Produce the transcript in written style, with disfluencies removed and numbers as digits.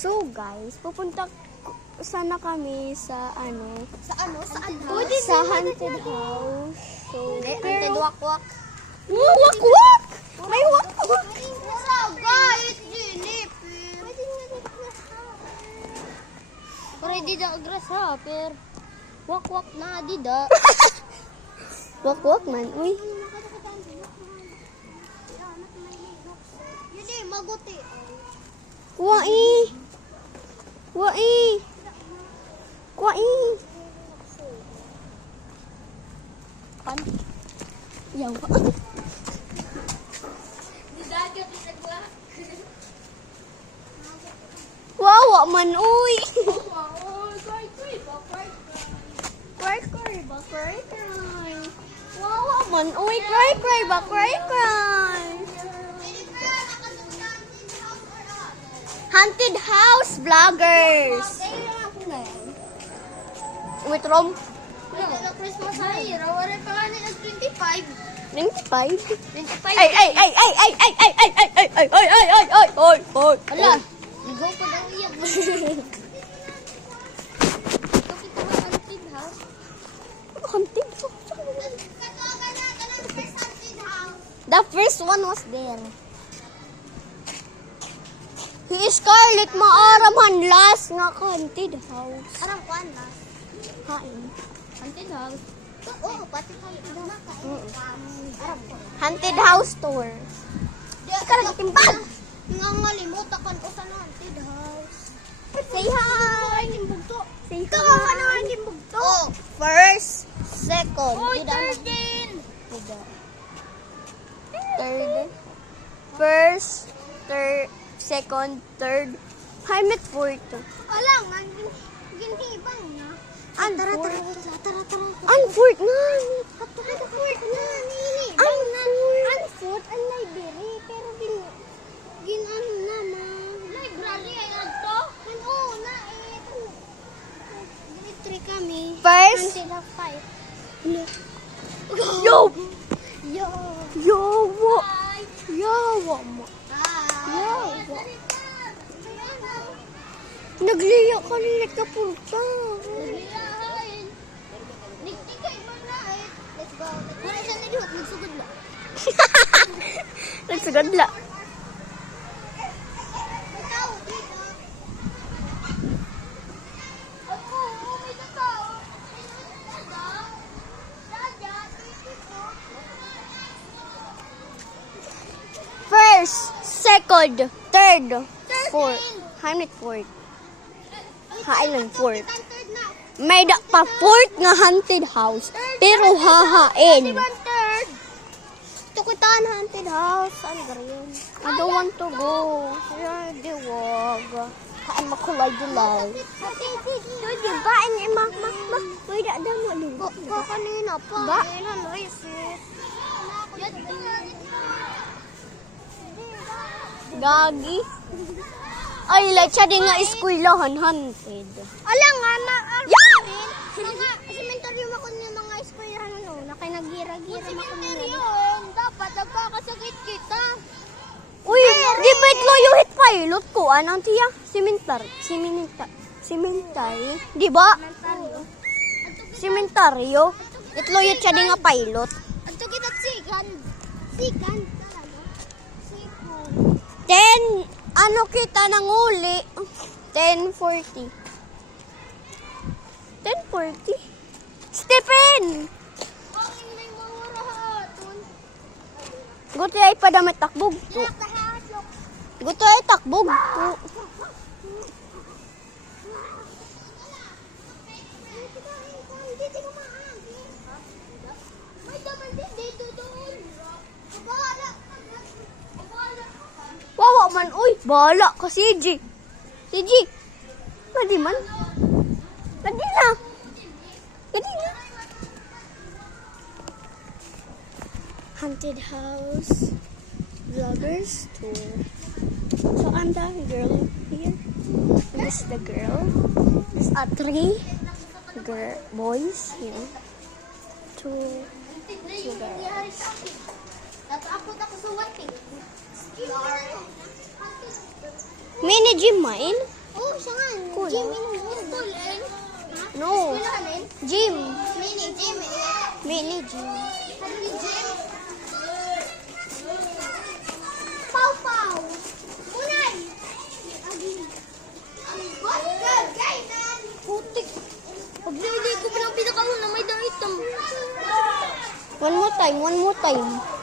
So guys, pupunta sana kami sa Saan sa haunted house. So, Haunted wakwak. Wakwak! May wakwak! Guys, Jinip. Pwede da grasshopper. Wakwak na dida. Wakwak man, uy. Yun maguti. Wai! Wai! Wai! Pan? Yawa. Wawa man, uy! Cry. Wawa man, uy! Cry ba? Cry. Haunted house vloggers! Wait, Rom? Christmas ay, rawari pa nga ng 25. 25? 25. Ay! Ala, ligaw pa daw iyak. Ito kita mo haunted house. Haunted house? The first one was there. Si Scarlett maaraman last nga haunted house. Arang kwan na. Hain. Haunted house. Oo, pati haunted house. Arang kwan. Haunted house tour. Karang timbal. Ngalimutan kan usan ng haunted house. Say hi. Say hi. Oh, First, second. third din. Third. First, third, second, third. Heimet fourth. Alang, ginhibang na. Tara. Tara. Ang fourth nga. Fourth na, nini. Ang Fourth, ang library. Pero ano naman. Library ay ato? Oo, na eh. Grade 3 kami. First. Until half 5. Yo! Yo. Yawa! Yawa mo. Yawa. Nagliya ka lilit ka punta. Nagliyahin. Nigtigay mo na eh. Let's go. Wala siya nilihot. Nagsugod lang. Nagsagadla. May tao dito. Ako, may tao. First, second, third, fourth. Heimet fourth. Hailan fourth. May da pa fourth nga haunted house. Pero hahain. Third. Tukutan haunted house. Ano ba yun? I don't want to go. Yeah, di wag. Kaan makulay-dulay. Di ba? Uy, da mo din. Kanina pa. Ba? Ilan races? Gagi. Ay, like siya din nga eskwelahan haunted. Alam nga, Yeah! mga sementeryo ako ng mga eskwelahan na kaya nagira-gira ako yun. Dapat nagkakasakit kita. Uy, di ba itlo yung hit pilot ko? Anong tiya? Cemetery? Di ba? Cementaryo? Itlo yung siya din nga pilot. Ato kita sigan talaga. Sigan. Then, ano kita nanguli? 10:40. 10:40? Stephen! Ang may mawarahatun. Gusto ay padamit takbog. Yak na haslok. Gusto ay takbog. May daman din dito doon. Bahala. Wawa man, uy. Bahala ka, CG. CG. Pwede man. Pwede na. Haunted house. Vloggers tour. So, I'm the girl here. This is the girl. There's three boys here. Two girls. Natakot ako sa wati. Mini gym mine? Gym in school and No. Gym. mini gym. Mini gym. Gym. Pau pau. Unay. Putik. Pag hindi ko pa lang pinakauna, may daitam. One more time.